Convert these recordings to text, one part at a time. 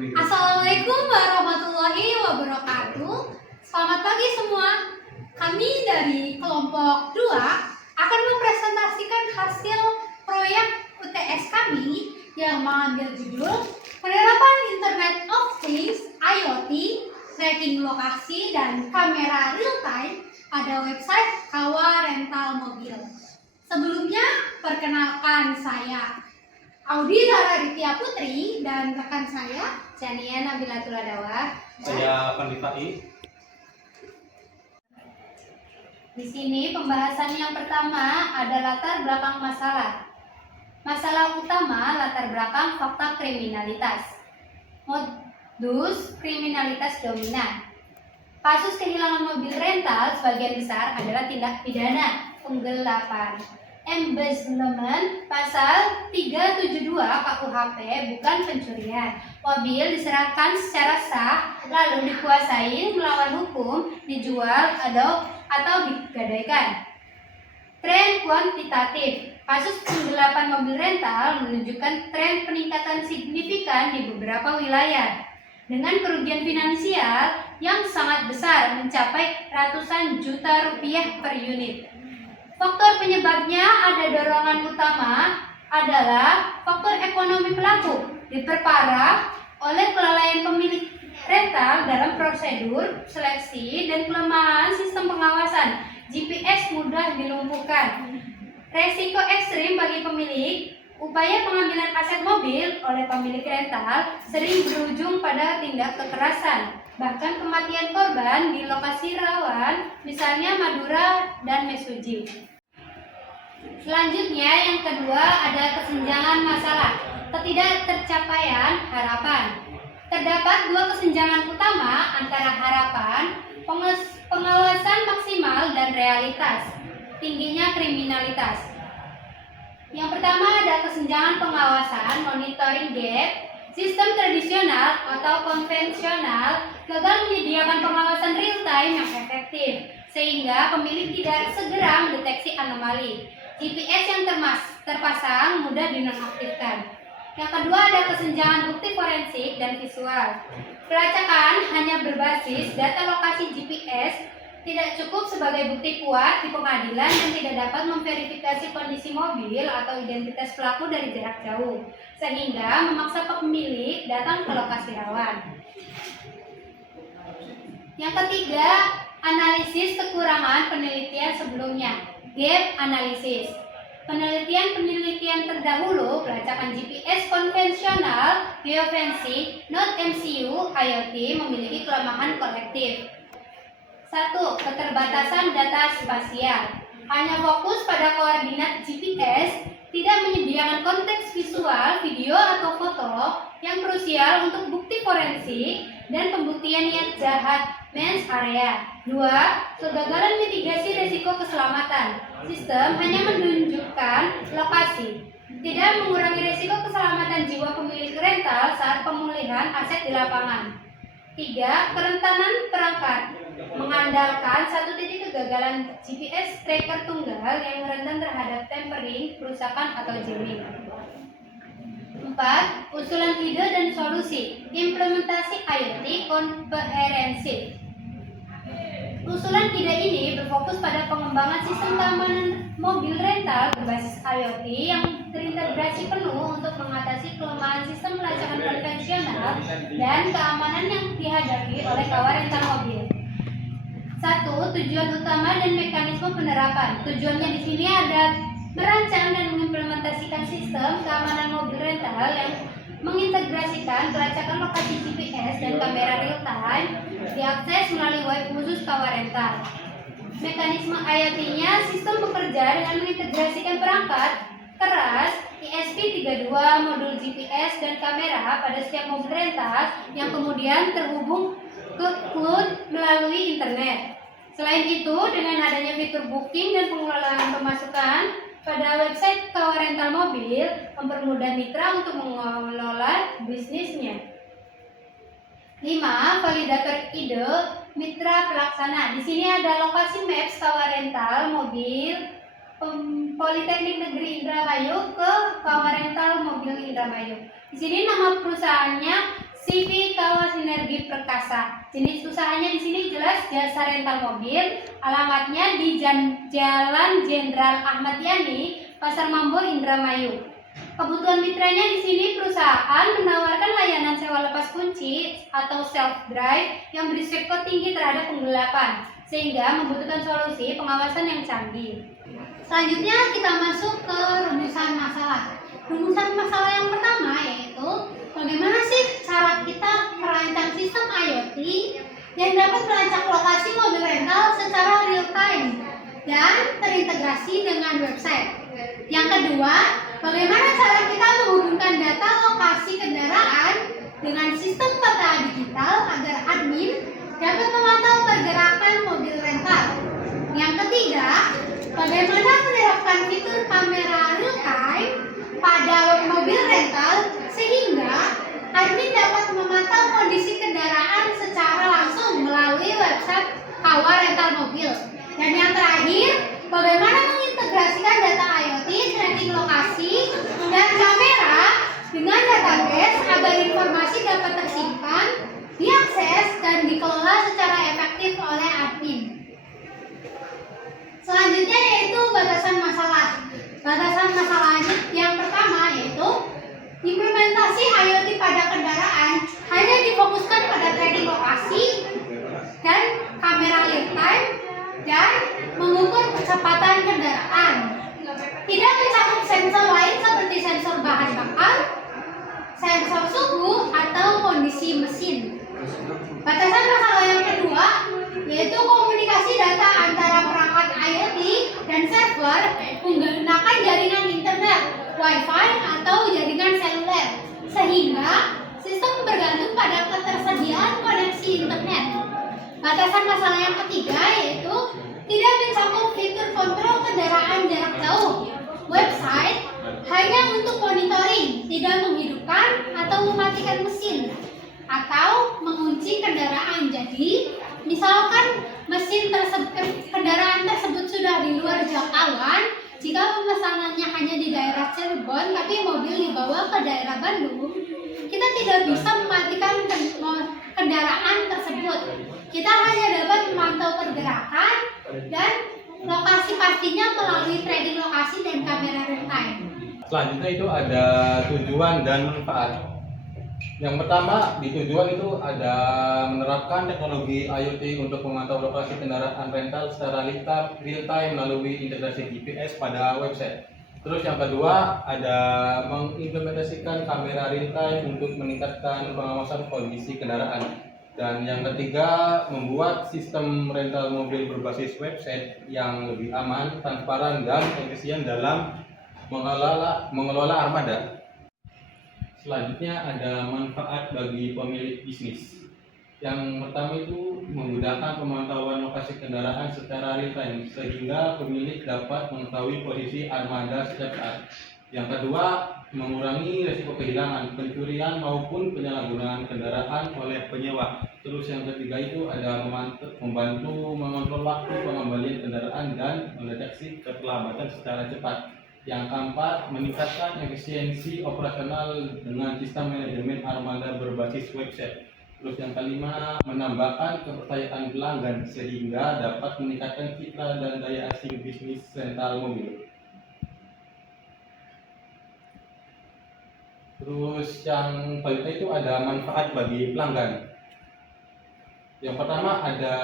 Assalamualaikum warahmatullahi wabarakatuh. Selamat pagi semua. Kami dari kelompok 2 akan mempresentasikan hasil proyek UTS kami yang mengambil judul Penerapan Internet of Things IoT, tracking lokasi dan kamera real time pada website Kawa Rental Mobil. Sebelumnya, perkenalkan saya Audi Zahra Ritya Putri dan rekan saya Chania Nabilatul Adawah. Saya Pandi Fai. Di sini pembahasan yang pertama ada latar belakang masalah. Masalah utama latar belakang fakta kriminalitas. Modus kriminalitas dominan. Kasus kehilangan mobil rental sebagian besar adalah tindak pidana penggelapan. Embezzlement pasal 372 KUHP bukan pencurian. Mobil diserahkan secara sah lalu dikuasai melawan hukum, dijual atau digadaikan. Tren kuantitatif. Kasus penggelapan mobil rental menunjukkan tren peningkatan signifikan di beberapa wilayah dengan kerugian finansial yang sangat besar mencapai ratusan juta rupiah per unit. Faktor penyebabnya ada dorongan utama adalah faktor ekonomi pelaku diperparah oleh kelalaian pemilik rental dalam prosedur seleksi dan kelemahan sistem pengawasan. GPS mudah dilumpuhkan. Resiko ekstrim bagi pemilik. Upaya pengambilan aset mobil oleh pemilik rental sering berujung pada tindak kekerasan. Bahkan kematian korban di lokasi rawan, misalnya Madura dan Mesuji. Selanjutnya yang kedua ada kesenjangan masalah, ketidaktercapaian harapan. Terdapat dua kesenjangan utama antara harapan, pengawasan maksimal dan realitas, tingginya kriminalitas. Yang pertama ada kesenjangan pengawasan, monitoring gap. Sistem tradisional atau konvensional gagal menyediakan pengawasan real time yang efektif, sehingga pemilik tidak segera mendeteksi anomali. GPS yang terpasang mudah dinonaktifkan. Yang kedua ada kesenjangan bukti forensik dan visual. Pelacakan hanya berbasis data lokasi GPS tidak cukup sebagai bukti kuat di pengadilan dan tidak dapat memverifikasi kondisi mobil atau identitas pelaku dari jarak jauh, sehingga memaksa pemilik datang ke lokasi rawan. Yang ketiga, analisis kekurangan penelitian sebelumnya. Gap analisis. Penelitian terdahulu pelacakan GPS konvensional, geofencing, not MCU, IoT memiliki kelemahan kolektif. 1. Keterbatasan data spasial. Hanya fokus pada koordinat GPS, tidak menyediakan konteks visual, video atau foto yang krusial untuk bukti forensik dan pembuktian niat jahat mens area. 2. Kegagalan mitigasi risiko keselamatan. Sistem hanya menunjukkan lokasi, tidak mengurangi risiko keselamatan jiwa pemilik rental saat pemulihan aset di lapangan. 3. Kerentanan perangkat. Mengandalkan satu titik kegagalan GPS tracker tunggal yang rentan terhadap tampering, kerusakan atau jamming. 4. Usulan ide dan solusi. Implementasi IoT komprehensif. Usulan ide ini berfokus pada pengembangan sistem keamanan mobil rental berbasis IoT yang terintegrasi penuh untuk mengatasi kelemahan sistem pelacakan konvensional dan keamanan yang dihadapi oleh Kawa Rental Mobil. 1. Tujuan utama dan mekanisme penerapan. Tujuannya di sini ada merancang dan mengimplementasikan sistem keamanan mobil rental yang mengintegrasikan pelacakan lokasi GPS dan kamera real time diakses melalui web khusus Kawa Rental. Mekanisme IoT-nya sistem bekerja dengan mengintegrasikan perangkat keras ESP32, modul GPS dan kamera pada setiap mobil rental yang kemudian terhubung ke cloud melalui internet. Selain itu, dengan adanya fitur booking dan pengelolaan pemasukan pada website Kawa Rental Mobil mempermudah mitra untuk mengelola bisnisnya. 5. Validator ide mitra pelaksana. Di sini ada lokasi maps Kawa Rental Mobil Politeknik Negeri Indramayu ke Kawa Rental Mobil Indramayu. Di sini nama perusahaannya CV Kawah Sinergi Perkasa. Jenis usahanya di sini jelas jasa rental mobil. Alamatnya di Jalan Jenderal Ahmad Yani, Pasar Mambo, Indramayu. Kebutuhan mitranya di sini perusahaan menawarkan layanan sewa lepas kunci atau self drive yang berisiko tinggi terhadap penggelapan, sehingga membutuhkan solusi pengawasan yang canggih. Selanjutnya kita masuk ke rumusan masalah. Rumusan masalah yang pertama yaitu bagaimana sih cara kita merancang sistem IoT yang dapat melacak lokasi mobil rental secara real time dan terintegrasi dengan website. Yang kedua, bagaimana cara kita menghubungkan data lokasi kendaraan dengan sistem peta digital agar admin dapat memantau pergerakan mobil rental. Yang ketiga, bagaimana menerapkan fitur kamera real time pada mobil rental sehingga admin dapat memantau kondisi kendaraan secara langsung melalui website Kawah Rental Mobil. Dan yang terakhir, bagaimana mengintegrasikan data IoT, tracking lokasi, dan kamera dengan database agar informasi dapat tersimpan, diakses, dan dikelola secara efektif oleh admin. Selanjutnya yaitu batasan masalah. Batasan masalahnya yang pertama yaitu implementasi IoT pada kendaraan hanya difokuskan pada tracking lokasi dan kamera real time dan mengukur kecepatan kendaraan. Tidak mencakup sensor lain seperti sensor bahan bakar, sensor suhu, atau kondisi mesin. Batasan masalah yang kedua yaitu komunikasi data antara perangkat IoT dan server menggunakan jaringan internet, Wi-Fi, atau jaringan seluler, sehingga sistem bergantung pada ketersediaan koneksi internet. Batasan masalah yang ketiga yaitu tidak mencakup fitur kontrol kendaraan jarak jauh, website hanya untuk monitoring, tidak menghidupkan atau mematikan mesin, atau mengunci kendaraan. Jadi, misalkan kendaraan tersebut sudah di luar jangkauan, jika pemesanannya hanya di daerah Cirebon tapi mobil dibawa ke daerah Bandung, kita tidak bisa mematikan kendaraan tersebut. Kita hanya dapat memantau pergerakan dan lokasi pastinya melalui tracking lokasi dan kamera real time. Selanjutnya itu ada tujuan dan manfaat. Yang pertama di tujuan itu ada menerapkan teknologi IoT untuk memantau lokasi kendaraan rental secara real time melalui integrasi GPS pada website. Terus yang kedua ada mengimplementasikan kamera real time untuk meningkatkan pengawasan kondisi kendaraan. Dan yang ketiga membuat sistem rental mobil berbasis website yang lebih aman, transparan, dan efisien dalam mengelola armada. Selanjutnya ada manfaat bagi pemilik bisnis. Yang pertama itu menggunakan pemantauan lokasi kendaraan secara real time sehingga pemilik dapat mengetahui posisi armada setiap saat. Yang kedua, mengurangi risiko kehilangan, pencurian maupun penyalahgunaan kendaraan oleh penyewa. Terus yang ketiga itu ada membantu mengontrol waktu pengembalian kendaraan dan mendeteksi keterlambatan secara cepat. Yang keempat, meningkatkan efisiensi operasional dengan sistem manajemen armada berbasis website. Terus yang kelima, menambahkan kepercayaan pelanggan sehingga dapat meningkatkan citra dan daya saing bisnis rental mobil. Terus yang selanjutnya itu ada manfaat bagi pelanggan. Yang pertama ada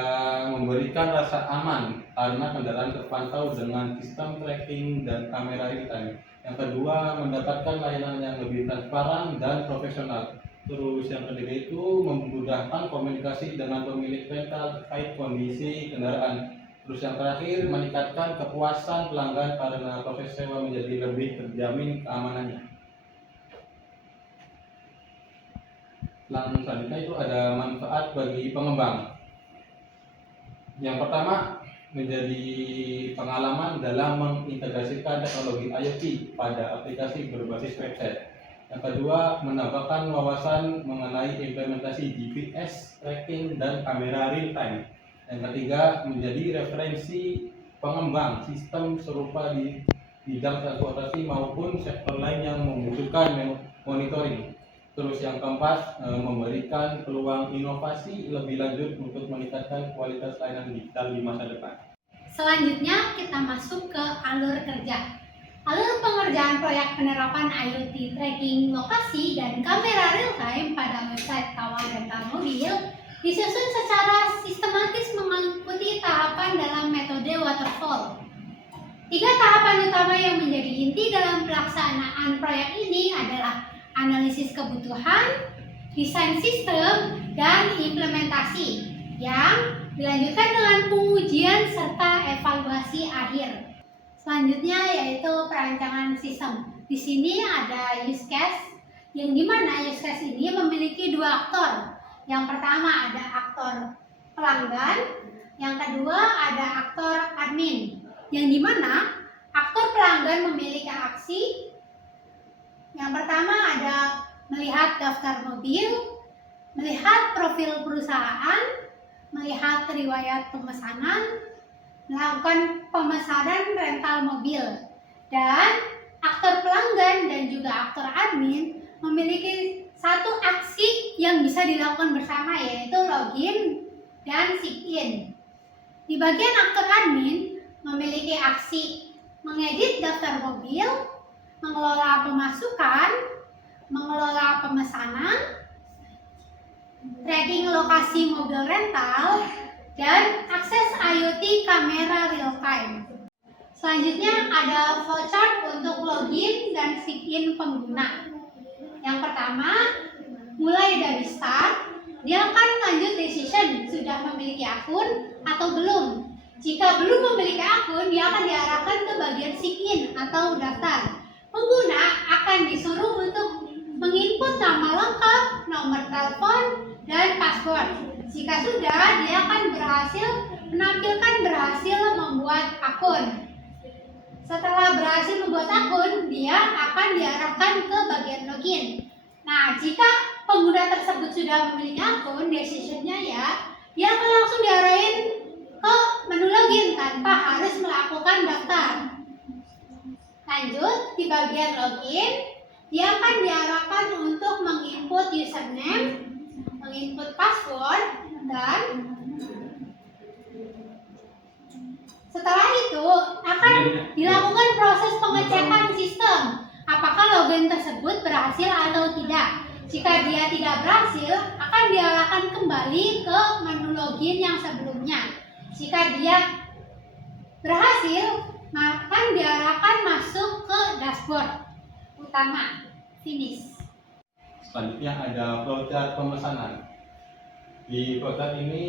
memberikan rasa aman karena kendaraan terpantau dengan sistem tracking dan kamera real time. Yang kedua, mendapatkan layanan yang lebih transparan dan profesional. Terus yang ketiga itu memudahkan komunikasi dengan pemilik rental terkait kondisi kendaraan. Terus yang terakhir, meningkatkan kepuasan pelanggan karena proses sewa menjadi lebih terjamin keamanannya. Selanjutnya itu ada manfaat bagi pengembang. Yang pertama, menjadi pengalaman dalam mengintegrasikan teknologi IoT pada aplikasi berbasis website. Yang kedua, menambahkan wawasan mengenai implementasi GPS, tracking, dan kamera real time. Yang ketiga, menjadi referensi pengembang sistem serupa di bidang transportasi maupun sektor lain yang membutuhkan monitoring. Terus yang keempat, memberikan peluang inovasi lebih lanjut untuk meningkatkan kualitas layanan digital di masa depan. Selanjutnya kita masuk ke alur kerja. Alur pengerjaan proyek penerapan IoT tracking lokasi dan kamera real time pada website kawal rental mobil disusun secara sistematis mengikuti tahapan dalam metode waterfall. 3 tahapan utama yang menjadi inti dalam pelaksanaan proyek ini adalah analisis kebutuhan, desain sistem, dan implementasi yang dilanjutkan dengan pengujian serta evaluasi akhir. Selanjutnya yaitu perancangan sistem. Di sini ada use case, yang dimana use case ini memiliki 2 aktor. Yang pertama ada aktor pelanggan, yang kedua ada aktor admin. Yang dimana aktor pelanggan memiliki aksi. Yang pertama ada melihat daftar mobil, melihat profil perusahaan, melihat riwayat pemesanan, melakukan pemesanan rental mobil. Dan aktor pelanggan dan juga aktor admin memiliki satu aksi yang bisa dilakukan bersama, yaitu login dan sign-in. Di bagian aktor admin memiliki aksi mengedit daftar mobil, mengelola pemasukan, mengelola pemesanan, tracking lokasi mobil rental, dan akses IoT kamera real time. Selanjutnya ada flowchart untuk login dan sign-in pengguna. Yang pertama, mulai dari start, dia akan lanjut decision sudah memiliki akun atau belum. Jika belum memiliki akun, dia akan diarahkan ke bagian sign-in atau daftar. Pengguna akan disuruh untuk menginput nama lengkap, nomor telepon, dan password. Jika sudah, dia akan menampilkan berhasil membuat akun. Setelah berhasil membuat akun, dia akan diarahkan ke bagian login. Nah, jika pengguna tersebut sudah memiliki akun, decision-nya ya, dia akan langsung diarahin ke menu login tanpa harus melakukan daftar. Lanjut, di bagian login, dia akan diarahkan untuk menginput username, menginput password, dan setelah itu akan dilakukan proses pengecekan sistem apakah login tersebut berhasil atau tidak. Jika dia tidak berhasil, akan diarahkan kembali ke menu login yang sebelumnya. Jika dia berhasil, maka diarahkan masuk ke dashboard utama, finish. Selanjutnya ada flowchart pemesanan. Di flowchart ini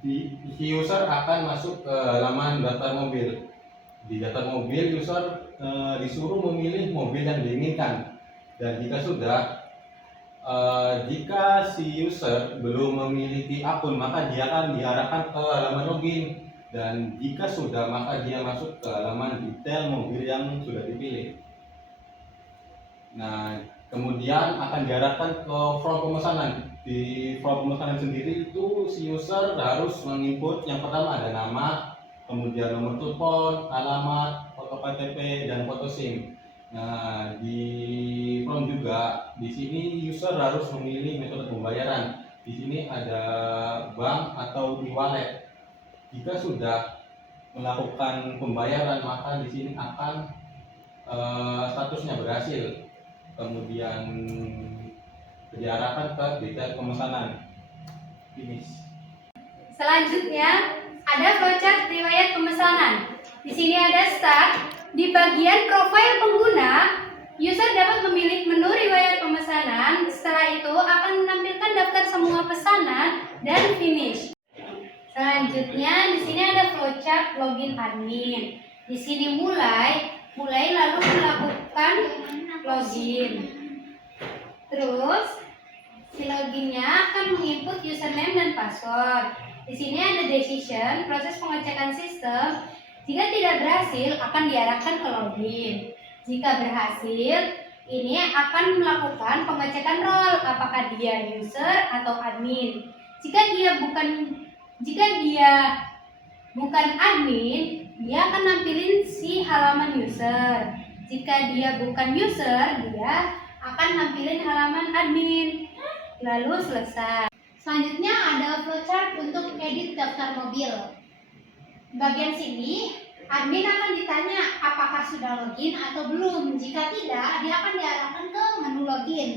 si user akan masuk ke halaman daftar mobil. Di daftar mobil, user disuruh memilih mobil yang diinginkan. Dan jika sudah, jika si user belum memiliki akun, maka dia akan diarahkan ke halaman login. Dan jika sudah, maka dia masuk ke halaman detail mobil yang sudah dipilih. Nah, kemudian akan diarahkan ke form pemesanan. Di form pemesanan sendiri itu si user harus menginput yang pertama ada nama, kemudian nomor telepon, alamat, foto KTP, dan foto SIM. Nah, di form juga di sini user harus memilih metode pembayaran. Di sini ada bank atau e-wallet. Jika sudah melakukan pembayaran, maka di sini akan statusnya berhasil. Kemudian diarahkan ke detail pemesanan, finish. Selanjutnya ada flowchart riwayat pemesanan. Di sini ada start. Di bagian profil pengguna, user dapat memilih menu riwayat pemesanan. Setelah itu akan menampilkan daftar semua pesanan dan finish. Selanjutnya di sini ada flowchart login admin. Di sini mulai lalu melakukan login. Terus si loginnya akan menginput username dan password. Di sini ada decision, proses pengecekan sistem. Jika tidak berhasil, akan diarahkan ke login. Jika berhasil, ini akan melakukan pengecekan role, apakah dia user atau admin. Jika dia bukan admin, dia akan nampilin si halaman user. Jika dia bukan user, dia akan nampilin halaman admin. Lalu selesai. Selanjutnya ada flowchart untuk edit daftar mobil. Di bagian sini, admin akan ditanya apakah sudah login atau belum. Jika tidak, dia akan diarahkan ke menu login.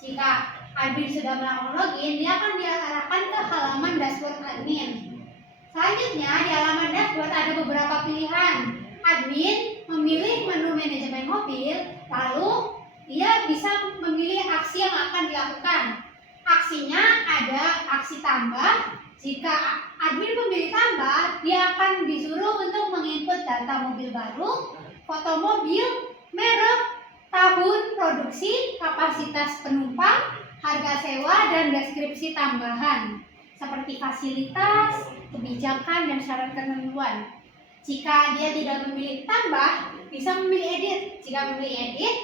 Jika admin sudah melakukan login, dia akan diarahkan ke halaman dashboard admin. Selanjutnya, di halaman dashboard ada beberapa pilihan. Admin memilih menu manajemen mobil, lalu dia bisa memilih aksi yang akan dilakukan. Aksinya ada aksi tambah. Jika admin memilih tambah, dia akan disuruh untuk menginput data mobil baru, foto mobil, merek, tahun produksi, kapasitas penumpang, harga sewa, dan deskripsi tambahan seperti fasilitas, kebijakan, dan syarat ketentuan. Jika dia tidak memilih tambah, bisa memilih edit. Jika memilih edit,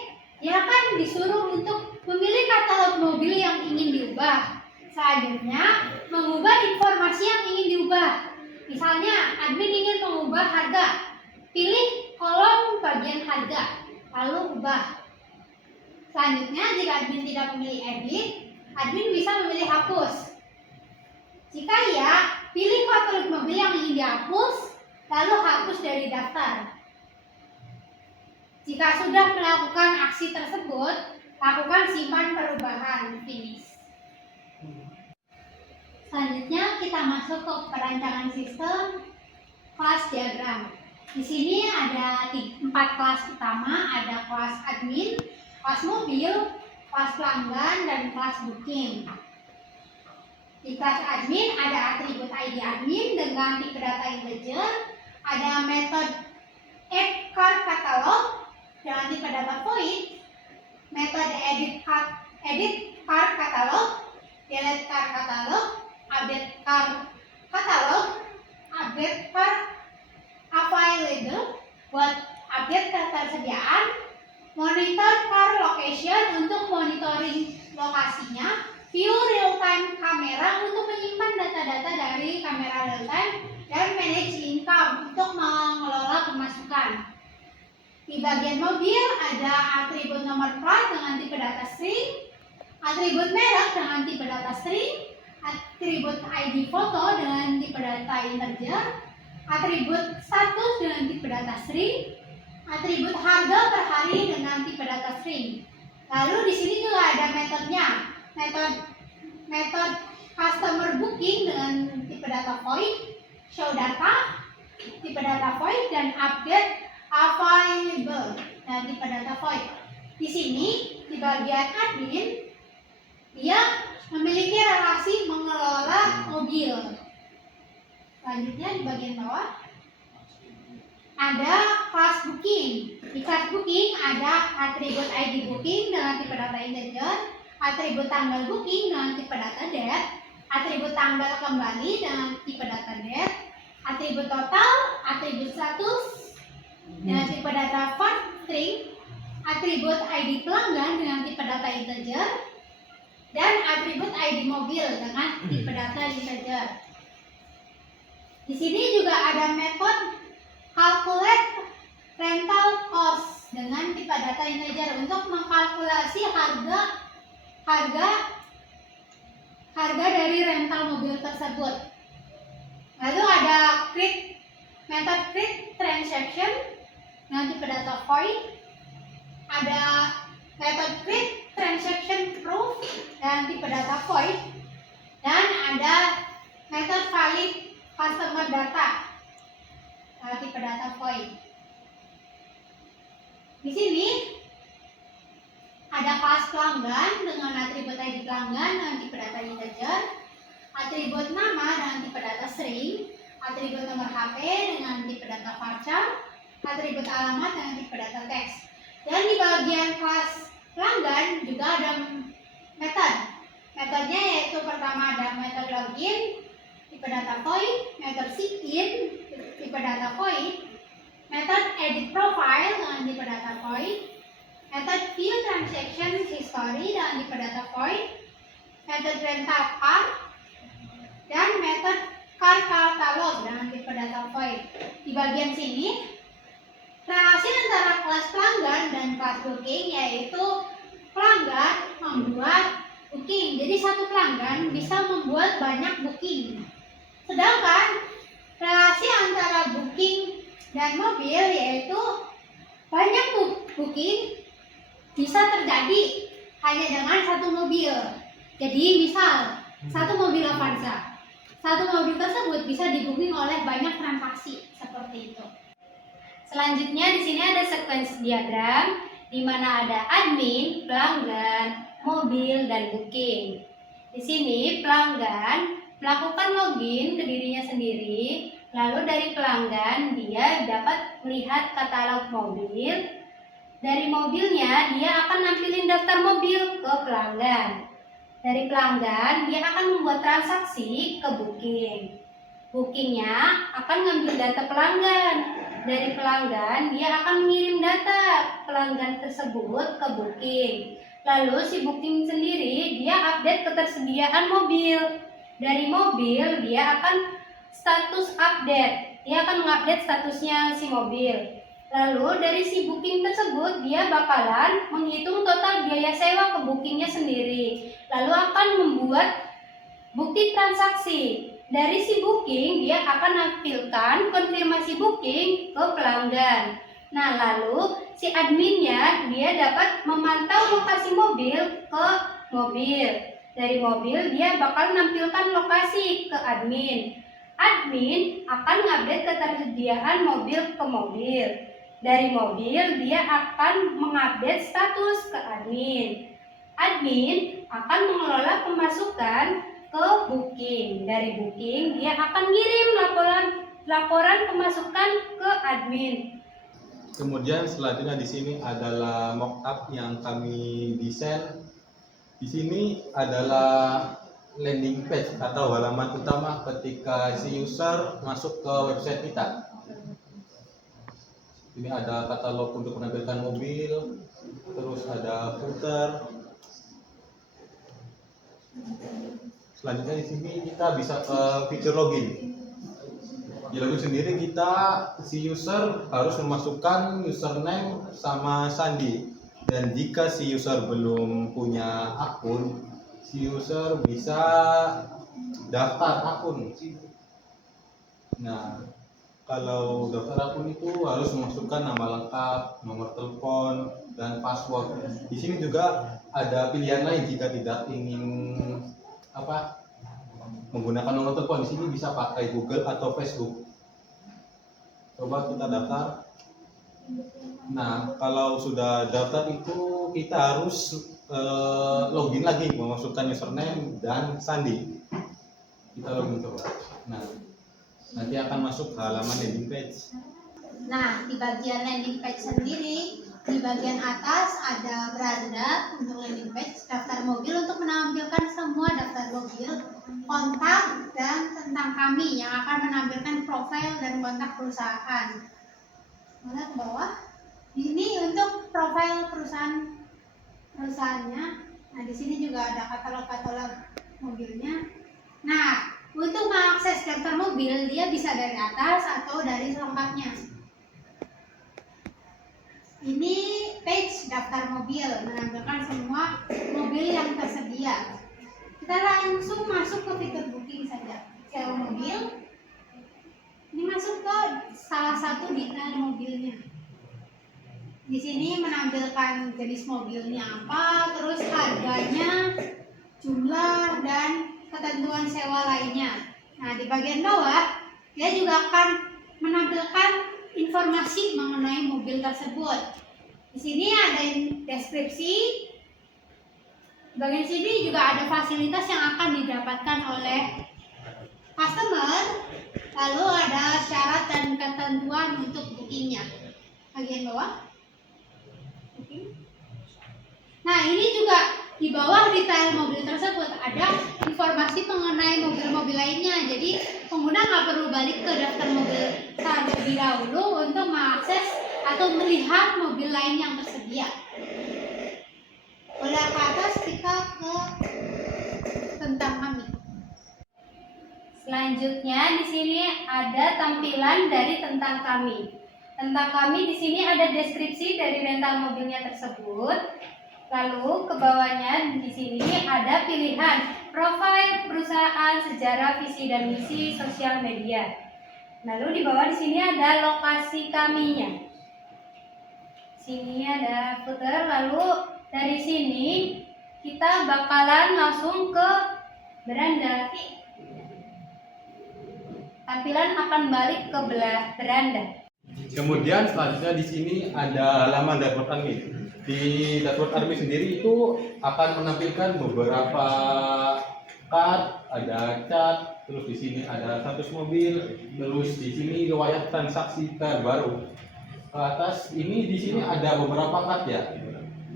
dia akan disuruh untuk memilih katalog mobil yang ingin diubah. Selanjutnya, mengubah informasi yang ingin diubah. Misalnya, admin ingin mengubah harga. Pilih kolom bagian harga, lalu ubah. Selanjutnya, jika admin tidak memilih edit, admin bisa memilih hapus. Jika iya, pilih katalog mobil yang ingin dihapus, lalu hapus dari daftar. Jika sudah melakukan aksi tersebut, lakukan simpan perubahan, finish. Selanjutnya kita masuk ke perancangan sistem kelas diagram. Di sini ada 4 kelas utama, ada kelas admin, kelas mobil, kelas pelanggan, dan kelas booking. Di kelas admin ada atribut ID admin dengan tipe data integer, ada metode add card catalog dengan tipe data void, metode edit card catalog, delete card catalog, update card catalog, update card available buat update ketersediaan, monitor car location untuk monitoring lokasinya, view real time kamera untuk menyimpan data-data dari kamera real time, dan manage income untuk mengelola pemasukan. Di bagian mobil ada atribut nomor plat dengan tipe data string, atribut merek dengan tipe data string, atribut ID foto dengan tipe data integer, atribut status dengan tipe data string, atribut harga per hari dengan tipe data string. Lalu di sini juga ada metodenya, metode customer booking dengan tipe data void, show data, tipe data void, dan update available dan tipe data void. Di sini di bagian admin dia memiliki relasi mengelola mobil. Selanjutnya di bagian bawah ada kelas booking. Di kelas booking ada atribut ID booking dengan tipe data integer, atribut tanggal booking dengan tipe data date, atribut tanggal kembali dengan tipe data date, atribut total, atribut status dengan tipe data part string, atribut ID pelanggan dengan tipe data integer, dan atribut ID mobil dengan tipe data integer. Di sini juga ada metode calculate rental cost dengan tipe data integer untuk mengkalkulasi harga dari rental mobil tersebut. Lalu ada metode create transaction dengan tipe data void, ada metode create transaction proof dengan tipe data void, dan ada metode valid customer data dengan tipe data void. Di sini ada kelas pelanggan dengan atribut ID pelanggan dengan tipe data integer, atribut nama dengan tipe data string, atribut nomor HP dengan tipe data varchar, atribut alamat dengan tipe data teks. Dan di bagian kelas pelanggan juga ada metode. Metodenya yaitu pertama ada metode login, tipe data void, metode sign-in, tipe data void, metode edit profile dengan tipe data void, metode view transaction history dengan tipe data void, metode rental car, dan metode car catalog dengan tipe data void. Di bagian sini relasi antara kelas pelanggan dan kelas booking yaitu kelas pelanggan membuat booking. Jadi satu pelanggan bisa membuat banyak booking. Sedangkan relasi antara booking dan mobil yaitu banyak booking bisa terjadi hanya dengan satu mobil. Jadi misal satu mobil Avanza, satu mobil tersebut bisa di-booking oleh banyak transaksi seperti itu. Selanjutnya di sini ada sequence diagram di mana ada admin, pelanggan, mobil, dan booking. Di sini pelanggan melakukan login ke dirinya sendiri, lalu dari pelanggan dia dapat melihat katalog mobil. Dari mobilnya dia akan nampilin daftar mobil ke pelanggan. Dari pelanggan dia akan membuat transaksi ke booking. Bookingnya akan ngambil data pelanggan. Dari pelanggan dia akan mengirim data pelanggan tersebut ke booking. Lalu si booking sendiri dia update ketersediaan mobil. Dari mobil dia akan status update. Dia akan mengupdate statusnya si mobil. Lalu dari si booking tersebut dia bakalan menghitung total biaya sewa ke bookingnya sendiri. Lalu akan membuat bukti transaksi. Dari si booking dia akan nampilkan konfirmasi booking ke pelanggan. Nah, lalu si adminnya dia dapat memantau lokasi mobil ke mobil. Dari mobil dia bakal nampilkan lokasi ke admin. Admin akan mengupdate ketersediaan mobil ke mobil. Dari mobil dia akan mengupdate status ke admin. Admin akan mengelola pemasukan ke booking. Dari booking dia akan ngirim laporan pemasukan ke admin. Kemudian selanjutnya di sini adalah mockup yang kami desain. Di sini adalah landing page atau halaman utama ketika si user masuk ke website kita. Ini ada katalog untuk menampilkan mobil, terus ada footer. Selanjutnya di sini kita bisa ke fitur login. Di login sendiri si user harus memasukkan username sama sandi. Dan jika si user belum punya akun, si user bisa daftar akun. Nah, kalau daftar akun itu harus memasukkan nama lengkap, nomor telepon, dan password. Di sini juga ada pilihan lain jika tidak ingin menggunakan nomor telepon. Di sini bisa pakai Google atau Facebook. Coba kita daftar. Nah, kalau sudah daftar itu kita harus login lagi, memasukkan username dan sandi. Kita login coba. Nah, nanti akan masuk ke halaman landing page. Nah, di bagian landing page sendiri, di bagian atas ada beranda untuk landing page, daftar mobil untuk menampilkan semua daftar mobil, kontak, dan tentang kami yang akan menampilkan profil dan kontak perusahaan. Mana ke bawah? Ini untuk profil perusahaannya. Nah, di sini juga ada katalog mobilnya. Nah, untuk mengakses daftar mobil, dia bisa dari atas atau dari selengkapnya. Ini page daftar mobil, menampilkan semua mobil yang tersedia. Kita langsung masuk ke fitur booking saja. Sewa mobil. Ini masuk ke salah satu detail mobilnya. Di sini menampilkan jenis mobilnya apa, terus harganya, jumlah, dan ketentuan sewa lainnya. Nah, di bagian bawah dia juga akan menampilkan informasi mengenai mobil tersebut. Di sini ada deskripsi. Di bagian sini juga ada fasilitas yang akan didapatkan oleh customer. Lalu ada syarat dan ketentuan untuk bookingnya. Bagian bawah. Nah, ini juga di bawah detail mobil tersebut ada informasi mengenai mobil-mobil lainnya. Jadi pengguna nggak perlu balik ke daftar mobil terlebih dahulu untuk mengakses atau melihat mobil lain yang tersedia. Boleh ke atas kita ke tentang kami. Selanjutnya di sini ada tampilan dari tentang kami. Tentang kami di sini ada deskripsi dari rental mobilnya tersebut. Lalu ke bawahnya di sini ada pilihan profil perusahaan, sejarah, visi dan misi, sosial media. Lalu di bawah di sini ada lokasi kaminya. Sini ada footer. Lalu dari sini kita bakalan langsung ke beranda. Tampilan akan balik ke beranda. Kemudian selanjutnya di sini ada halaman dashboard Army. Di dashboard Army sendiri itu akan menampilkan beberapa card, ada cat, terus di sini ada status mobil, terus di sini riwayat transaksi terbaru. Ke atas ini di sini ada beberapa card ya.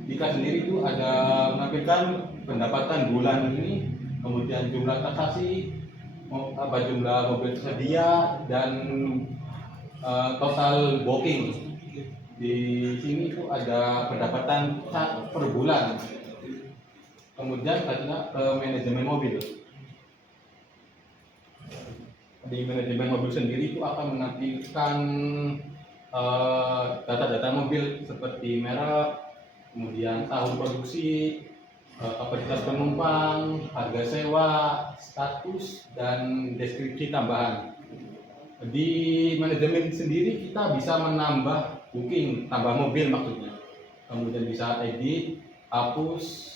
Di card sendiri itu ada menampilkan pendapatan bulan ini, kemudian jumlah transaksi, jumlah mobil tersedia, dan total booking. Di sini itu ada pendapatan cat per bulan. Kemudian kita ke manajemen mobil. Di manajemen mobil sendiri itu akan menampilkan data-data mobil seperti merek, kemudian tahun produksi, kapasitas penumpang, harga sewa, status, dan deskripsi tambahan. Di manajemen sendiri kita bisa menambah booking, tambah mobil maksudnya. Kemudian bisa edit, hapus,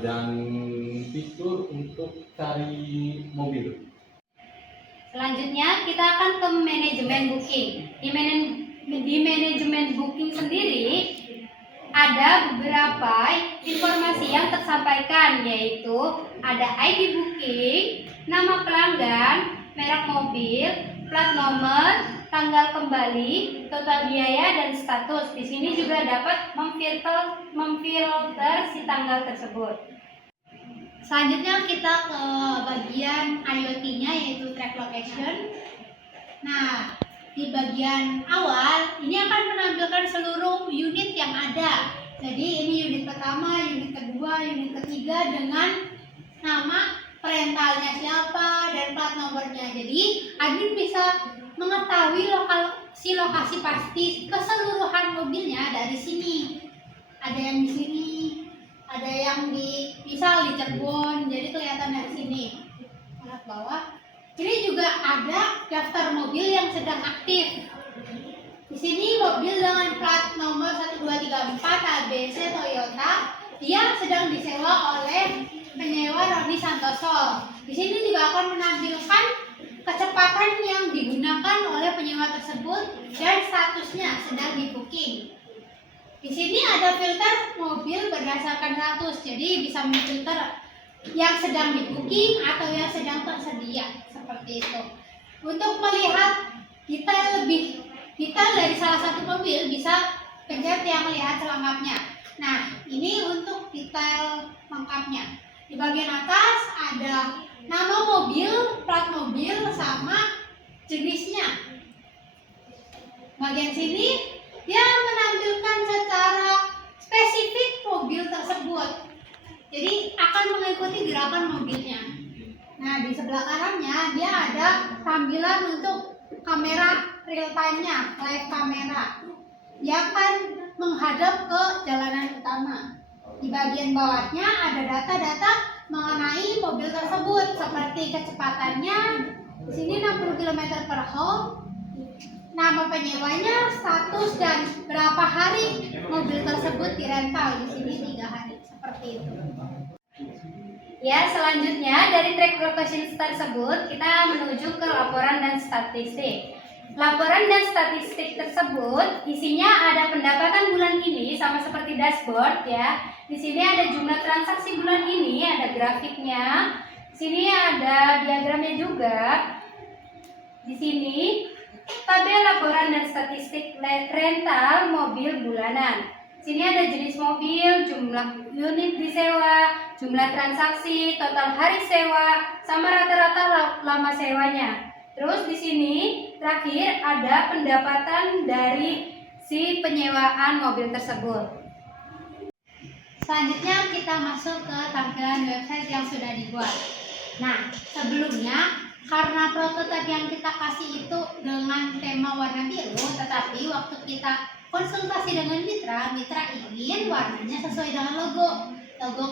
dan fitur untuk cari mobil. Selanjutnya kita akan ke manajemen booking. Di manajemen booking sendiri ada beberapa informasi yang tersampaikan, yaitu ada ID booking, nama pelanggan, merek mobil, plat nomor, tanggal kembali, total biaya, dan status. Di sini juga dapat memfilter si tanggal tersebut. Selanjutnya kita ke bagian IoT-nya, yaitu track location. Nah, di bagian awal ini akan menampilkan seluruh unit yang ada. Jadi ini unit pertama, unit kedua, unit ketiga dengan nama perentalnya siapa dan plat nomornya. Jadi admin bisa mengetahui lokasi pasti keseluruhan mobilnya dari sini. Ada yang di sini, ada yang di misal di Cirebon, jadi kelihatan dari sini. Lihat bawah. Ini juga ada daftar mobil yang sedang aktif. Di sini mobil dengan plat nomor 1234 ABC Toyota yang sedang disewa oleh penyewa Roni Santoso. Di sini juga akan menampilkan kecepatan yang digunakan oleh penyewa tersebut dan statusnya sedang di booking. Di sini ada filter mobil berdasarkan status, jadi bisa memfilter yang sedang di booking atau yang sedang tersedia, seperti itu. Untuk melihat lebih detail dari salah satu mobil, bisa pencet yang lihat selengkapnya. Nah, ini untuk detail lengkapnya. Di bagian atas ada nama mobil, plat mobil, sama jenisnya. Bagian sini dia menampilkan secara spesifik mobil tersebut. Jadi akan mengikuti gerakan mobilnya. Nah, di sebelah kanannya dia ada tampilan untuk kamera real time-nya, live kamera. Dia akan menghadap ke jalanan utama. Di bagian bawahnya ada data-data mengenai mobil tersebut seperti kecepatannya. Di sini 60 km/h, nama penyewanya, status, dan berapa hari mobil tersebut dirental. Di sini 3 hari, seperti itu. Ya, selanjutnya dari track location tersebut kita menuju ke laporan dan statistik. Laporan dan statistik tersebut isinya ada pendapatan bulan ini sama seperti dashboard ya. Di sini ada jumlah transaksi bulan ini, ada grafiknya. Di sini ada diagramnya juga. Di sini tabel laporan dan statistik rental mobil bulanan. Sini ada jenis mobil, jumlah unit disewa, jumlah transaksi, total hari sewa, sama rata-rata lama sewanya. Terus di sini terakhir ada pendapatan dari si penyewaan mobil tersebut. Selanjutnya kita masuk ke tampilan website yang sudah dibuat. Nah, sebelumnya karena prototipe yang kita kasih itu dengan tema warna biru, tetapi waktu kita konsultasi dengan mitra, mitra ingin warnanya sesuai dengan logo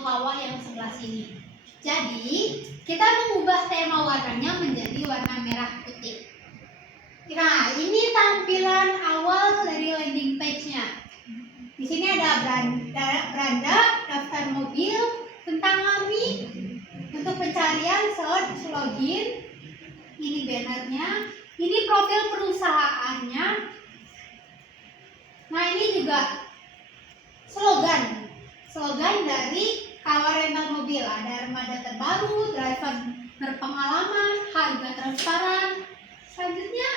kawah yang sebelah sini. Jadi, kita mengubah tema warnanya menjadi warna merah putih. Nah, ini tampilan awal dari landing page-nya. Di sini ada beranda, daftar mobil, tentang kami, untuk pencarian, search, login. Ini bannernya, ini profil perusahaannya. Nah, ini juga slogan dari Kawah Rental Mobil. Ada armada terbaru, driver berpengalaman, harga transparan. Selanjutnya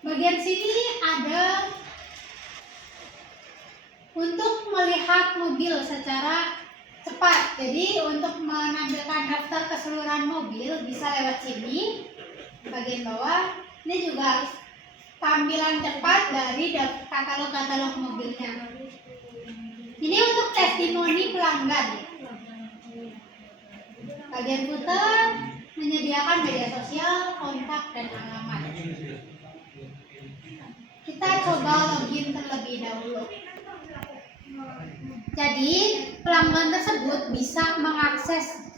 bagian sini ada untuk melihat mobil secara cepat. Jadi untuk menampilkan daftar keseluruhan mobil bisa lewat sini. Bagian bawah ini juga tampilan cepat dari katalog-katalog mobilnya. Ini untuk testimoni pelanggan. Bagian footer menyediakan media sosial, kontak, dan alamat. Kita coba login terlebih dahulu. Jadi pelanggan tersebut bisa mengakses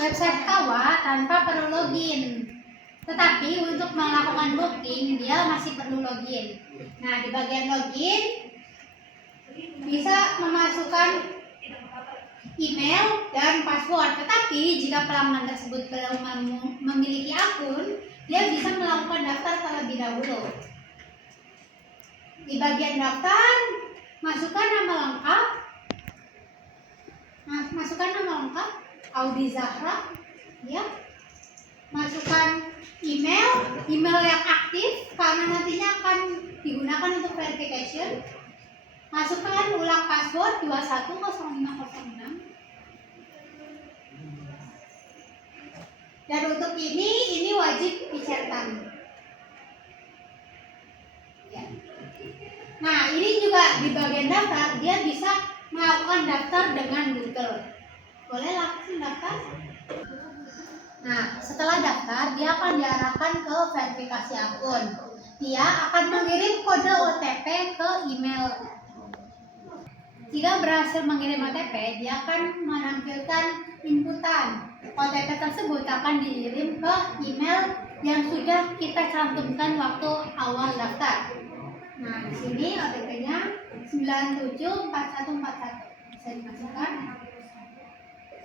website Kawah tanpa perlu login. Tetapi untuk melakukan booking dia masih perlu login. Nah, di bagian login bisa memasukkan email dan password. Tetapi jika pelanggan tersebut belum memiliki akun, dia bisa melakukan daftar terlebih dahulu. Di bagian daftar, masukkan nama lengkap. Audi Zahra, ya. Masukkan email yang aktif karena nantinya akan digunakan untuk verification. Masukkan ulang password 210506. Dan untuk ini wajib dicetak. Ya. Nah, ini juga di bagian daftar dia bisa melakukan daftar dengan Google. Boleh langsung daftar. Nah, setelah daftar dia akan diarahkan ke verifikasi akun. Dia akan mengirim kode OTP ke email. Jika berhasil mengirim OTP, dia akan menampilkan inputan. OTP tersebut akan dikirim ke email yang sudah kita cantumkan waktu awal daftar. Nah, di sini OTP-nya 974141. Bisa dimasukkan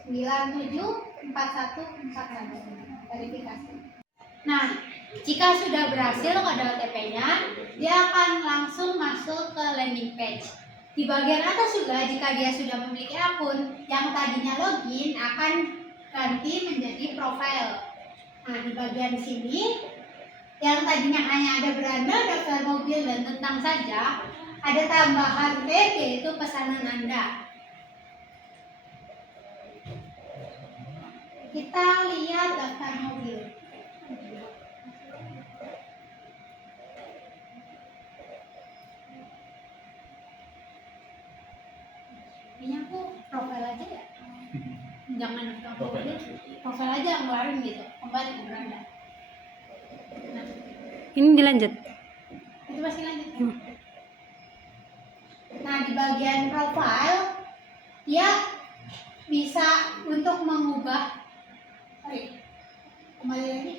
974141. Verifikasi. Nah, jika sudah berhasil kode OTP-nya, dia akan langsung masuk ke landing page. Di bagian atas juga jika dia sudah memiliki akun yang tadinya login akan ganti menjadi profile. Nah, di bagian sini yang tadinya hanya ada beranda, daftar mobil, dan tentang saja, ada tambahan tab yaitu pesanan Anda. Kita lihat daftar mobil. Ini aku profil aja ya. Jangan daftar mobil, profil aja ngeluarin gitu, kembali ke beranda. Nah, Ini dilanjut. itu masih lanjut. Nah, di bagian profile dia bisa untuk mengubah. Kembali lagi.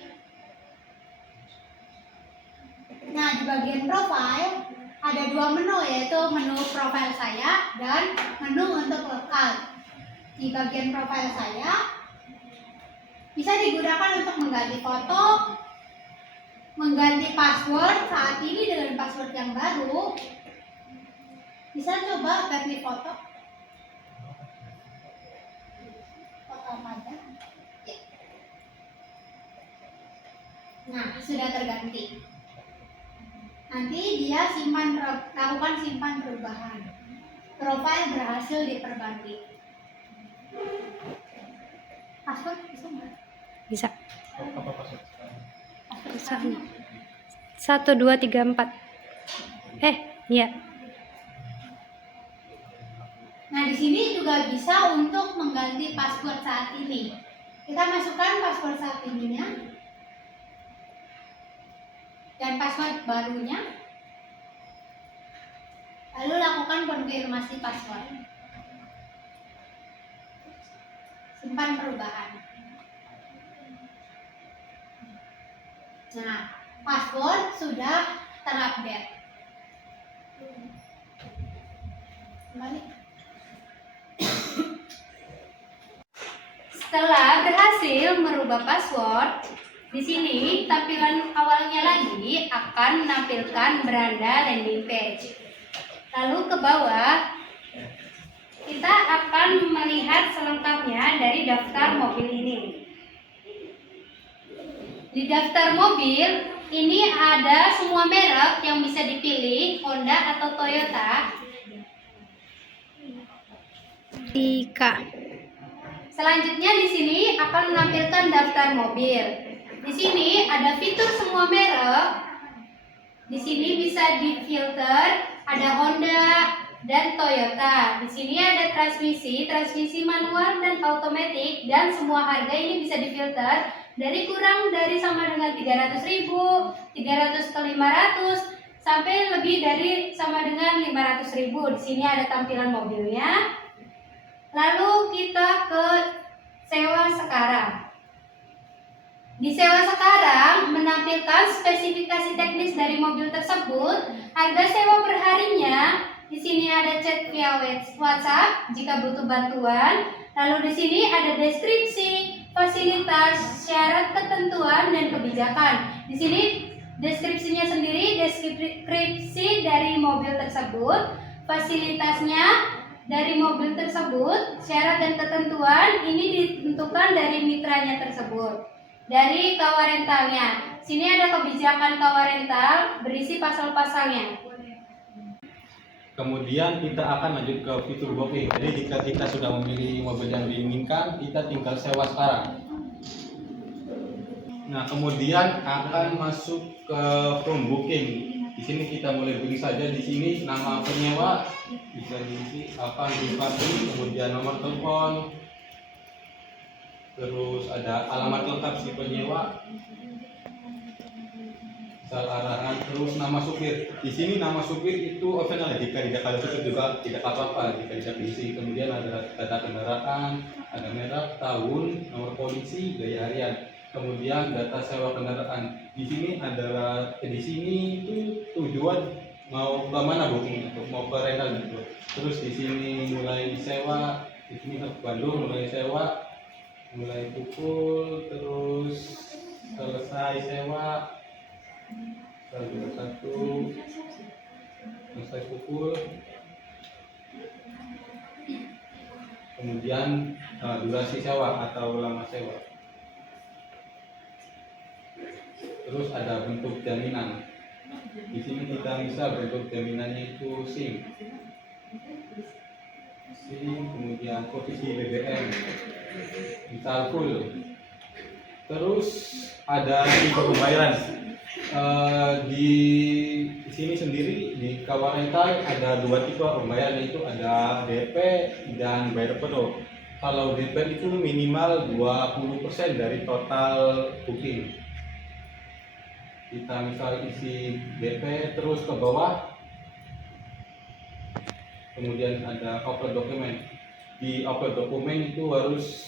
Nah, di bagian profile ada dua menu, yaitu menu profile saya dan menu untuk lokal. Di bagian profile saya bisa digunakan untuk mengganti foto, mengganti password saat ini dengan password yang baru. Bisa coba ganti foto armada. Ya. Nah, sudah terganti. Nanti dia lakukan simpan perubahan. Profil berhasil diperbarui. Password bisa nggak? Bisa. Apa password? Bisa. 1 2 3 4. Iya. Nah, di sini juga bisa untuk mengganti password saat ini. Kita masukkan password saat ininya dan password barunya. Lalu lakukan konfirmasi password. Simpan perubahan. Nah, password sudah terupdate. Kembali. Setelah berhasil merubah password, di sini tampilan awalnya lagi akan menampilkan beranda landing page. Lalu ke bawah, kita akan melihat selengkapnya dari daftar mobil ini. Di daftar mobil ini ada semua merek yang bisa dipilih, Honda atau Toyota. Selanjutnya di sini akan menampilkan daftar mobil. Di sini ada fitur semua merek. Di sini bisa difilter, ada Honda dan Toyota. Di sini ada transmisi manual dan otomatis, dan semua harga ini bisa difilter dari kurang dari sama dengan 300.000, 300 ke 500, sampai lebih dari sama dengan 500.000. Di sini ada tampilan mobilnya. Lalu kita ke sewa sekarang. Di sewa sekarang menampilkan spesifikasi teknis dari mobil tersebut, harga sewa perharinya. Di sini ada chat via WhatsApp jika butuh bantuan. Lalu di sini ada deskripsi, fasilitas, syarat, ketentuan, dan kebijakan. Di sini deskripsinya sendiri, deskripsi dari mobil tersebut, fasilitasnya dari mobil tersebut, syarat dan ketentuan ini ditentukan dari mitranya tersebut. Dari kawa rentalnya, sini ada kebijakan kawa rental berisi pasal-pasalnya. Kemudian kita akan lanjut ke fitur booking. Jadi jika kita sudah memilih mobil yang diinginkan, kita tinggal sewa sekarang. Nah, kemudian akan masuk ke form booking. Di sini kita mulai beri saja di sini nama penyewa, bisa diisi akan dipilih, kemudian nomor telepon, terus ada alamat lengkap si penyewa, asal arahan, terus nama supir. Di sini nama supir itu opsional, jika tidak ada supir juga tidak apa-apa jika tidak diisi. Kemudian ada data kendaraan, ada merek, tahun, nomor polisi, gaya harian. Kemudian data sewa kendaraan. Di sini adalah di sini itu tujuan mau ke mana booking, mau ke rental gitu. Terus di sini mulai sewa, di sini ke Bandung mulai sewa, mulai pukul, terus selesai sewa, satu selesai pukul, kemudian durasi sewa atau lama sewa. Terus ada bentuk jaminan. Di sini kita bisa bentuk jaminannya itu SIM, kemudian posisi BBM, misal full. Terus ada tipe pembayaran. Di sini sendiri di kawa rental ada dua tipe pembayaran, yaitu ada DP dan bayar penuh. Kalau DP itu minimal 20% dari total booking. Kita misal isi DP, terus ke bawah, kemudian ada upload dokumen. Di upload dokumen itu harus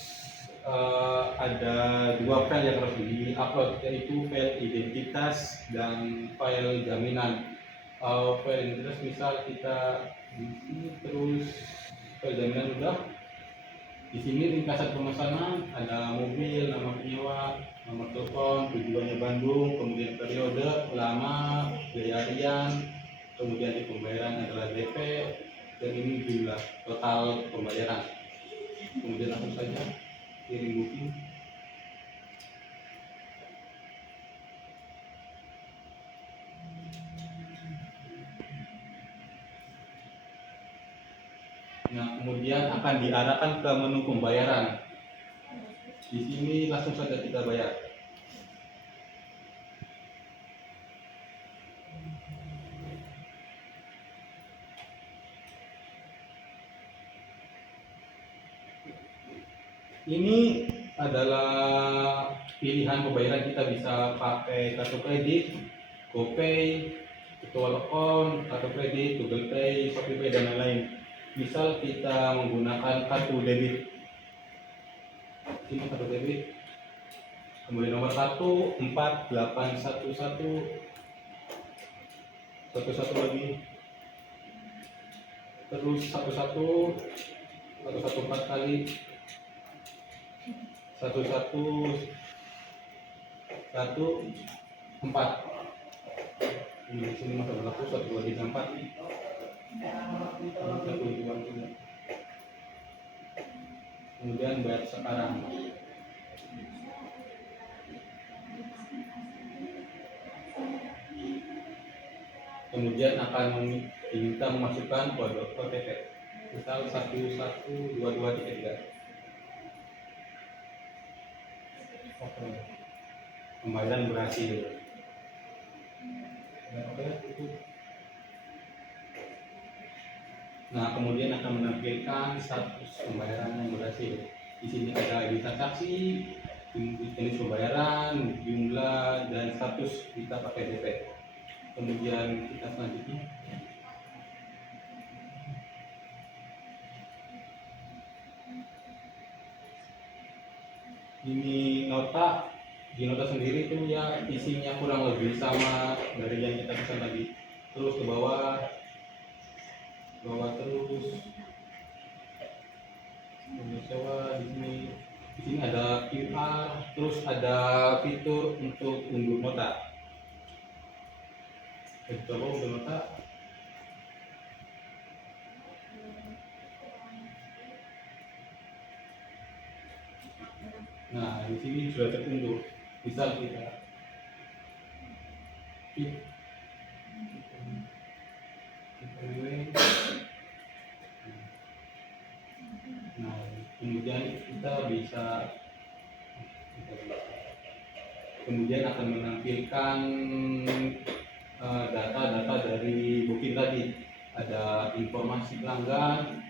ada dua file yang harus di-upload, yaitu file identitas dan file jaminan. File identitas misal kita isi, terus file jaminan udah. Di sini ringkasan pemesanan, ada mobil, nama penyewa, nomor telepon, tujuannya Bandung, kemudian periode, lama, gaya harian, kemudian di pembayaran adalah DP, dan ini jumlah total pembayaran. Kemudian langsung saja kirim booking. Nah, kemudian akan diarahkan ke menu pembayaran. Di sini langsung saja kita bayar. Ini adalah pilihan pembayaran, kita bisa pakai kartu kredit, GoPay, virtual account, kartu kredit, Google Pay, Shopee Pay, dan lain-lain. Misal kita menggunakan kartu debit, ini kartu debit, kemudian nomor 14811 lagi, terus 114 kali, 1114. Di sini masa berlaku 1234. Kemudian bayar sekarang. Kemudian akan diminta memasukkan kode OTP. Misal 112233. Oke. Pembayaran berhasil. Oke, itu. Nah, kemudian akan menampilkan status pembayaran yang berhasil. Di sini ada ID transaksi, jenis pembayaran, jumlah, dan status kita pakai DP. Kemudian kita selanjutnya. Ini nota, di nota sendiri itu ya isinya kurang lebih sama dari yang kita pesan tadi. Terus ke bawah terus. Sewa di sini ada QR, terus ada fitur untuk unduh nota. Kita coba unduh nota. Nah, di sini sudah terunduh. Bisa kita nah, kemudian kita bisa kemudian akan menampilkan data-data dari booking tadi. Ada informasi pelanggan,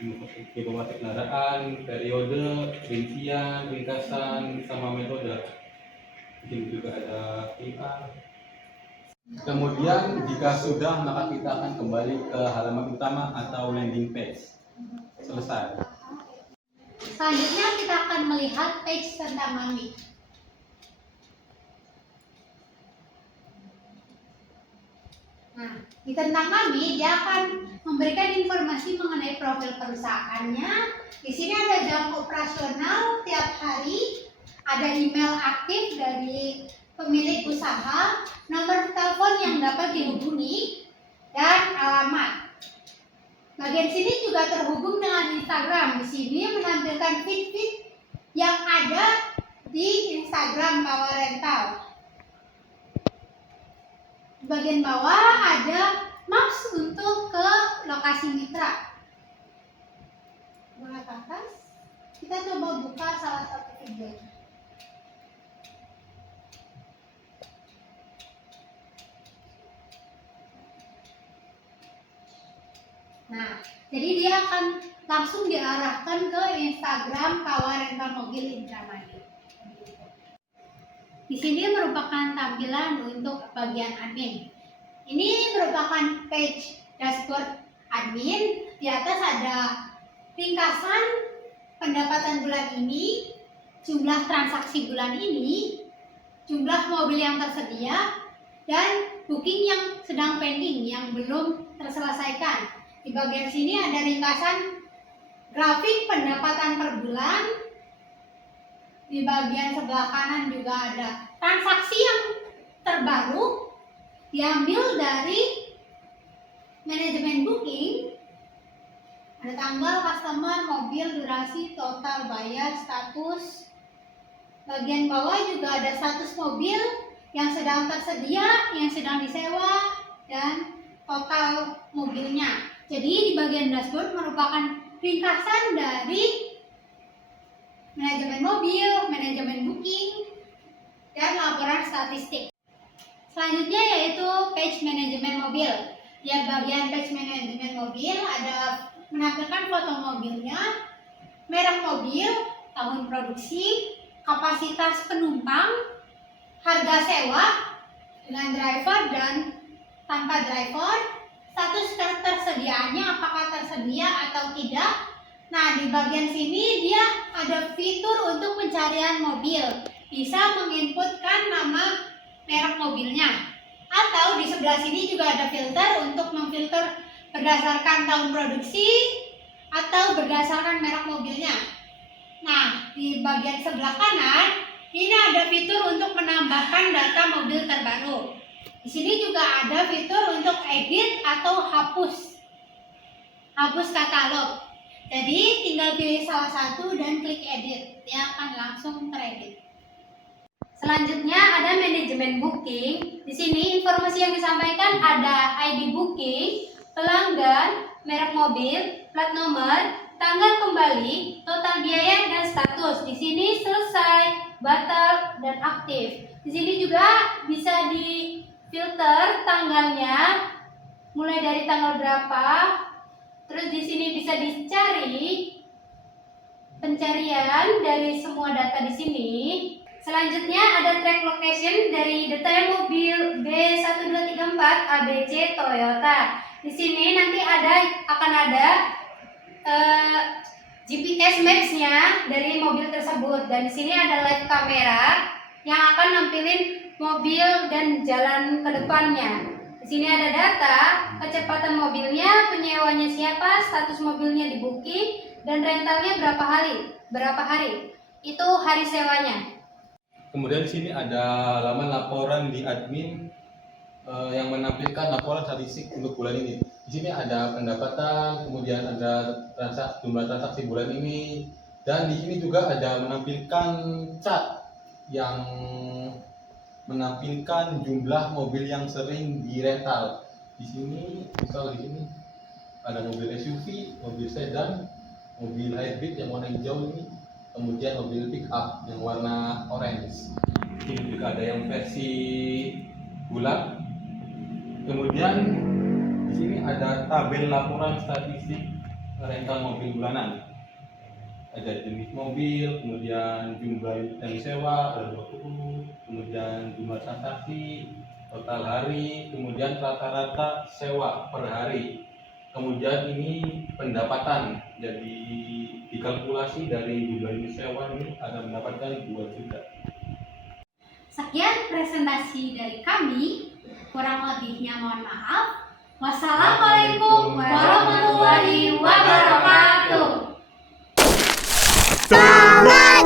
informasi kendaraan, periode, rincian, ringkasan, sama metode. Di sini juga ada QR. Kemudian jika sudah, maka kita akan kembali ke halaman utama atau landing page. Selesai. Selanjutnya kita akan melihat page tentang Mami. Nah, di tentang Mami dia akan memberikan informasi mengenai profil perusahaannya. Di sini ada jam operasional tiap hari, ada email aktif dari pemilik usaha, nomor telepon yang dapat dihubungi, dan alamat. Bagian sini juga terhubung dengan Instagram. Di sini menampilkan feed-feed yang ada di Instagram Power Rental. Di bagian bawah ada maps untuk ke lokasi mitra. Ke atas, kita coba buka salah satu video. Nah, jadi dia akan langsung diarahkan ke Instagram Power Rental Mobil Indramayu. Di sini merupakan tampilan untuk bagian admin. Ini merupakan page dashboard admin. Di atas ada ringkasan pendapatan bulan ini, jumlah transaksi bulan ini, jumlah mobil yang tersedia, dan booking yang sedang pending yang belum terselesaikan. Di bagian sini ada ringkasan grafik pendapatan per bulan. Di bagian sebelah kanan juga ada transaksi yang terbaru diambil dari manajemen booking. Ada tanggal, customer, mobil, durasi, total, bayar, status. Bagian bawah juga ada status mobil yang sedang tersedia, yang sedang disewa, dan total mobilnya. Jadi di bagian dashboard merupakan ringkasan dari manajemen mobil, manajemen booking, dan laporan statistik. Selanjutnya yaitu page manajemen mobil. Di bagian page manajemen mobil ada menampilkan foto mobilnya, merek mobil, tahun produksi, kapasitas penumpang, harga sewa dengan driver, dan tanpa driver, status ketersediaannya apakah tersedia atau tidak. Nah, di bagian sini dia ada fitur untuk pencarian mobil. Bisa menginputkan nama merek mobilnya. Atau di sebelah sini juga ada filter untuk memfilter berdasarkan tahun produksi atau berdasarkan merek mobilnya. Nah, di bagian sebelah kanan ini ada fitur untuk menambahkan data mobil terbaru. Di sini juga ada fitur untuk edit atau hapus katalog. Jadi tinggal pilih salah satu dan klik edit, dia akan langsung teredit. Selanjutnya ada manajemen booking. Di sini informasi yang disampaikan ada ID booking, pelanggan, merek mobil, plat nomor, tanggal kembali, total biaya dan status. Di sini selesai, batal dan aktif. Di sini juga bisa difilter tanggalnya mulai dari tanggal berapa. Terus di sini bisa dicari pencarian dari semua data di sini. Selanjutnya ada track location dari detail mobil B1234 ABC Toyota. Di sini nanti akan ada GPS Maps-nya dari mobil tersebut, dan di sini ada live kamera yang akan nampilin mobil dan jalan ke depannya. Di sini ada data kecepatan mobilnya, penyewanya siapa, status mobilnya di booking, dan rentalnya berapa hari. Itu hari sewanya. Kemudian di sini ada halaman laporan di admin yang menampilkan laporan statistik untuk bulan ini. Di sini ada pendapatan, kemudian ada jumlah transaksi bulan ini, dan di sini juga ada menampilkan chart yang menampilkan jumlah mobil yang sering dirental. Di sini, misal di sini ada mobil SUV, mobil sedan, mobil hybrid yang warna hijau ini, kemudian mobil pick up yang warna orange. Ini juga ada yang versi bulat. Kemudian di sini ada tabel laporan statistik rental mobil bulanan. Ada jenis mobil, kemudian jumlah yang disewa, ada 20, kemudian jumlah transaksi, total hari, kemudian rata-rata sewa per hari. Kemudian ini pendapatan, jadi dikalkulasi dari jumlah unit sewa ini ada mendapatkan 2 juta. Sekian presentasi dari kami, kurang lebihnya mohon maaf. Wassalamualaikum warahmatullahi wabarakatuh. Selamat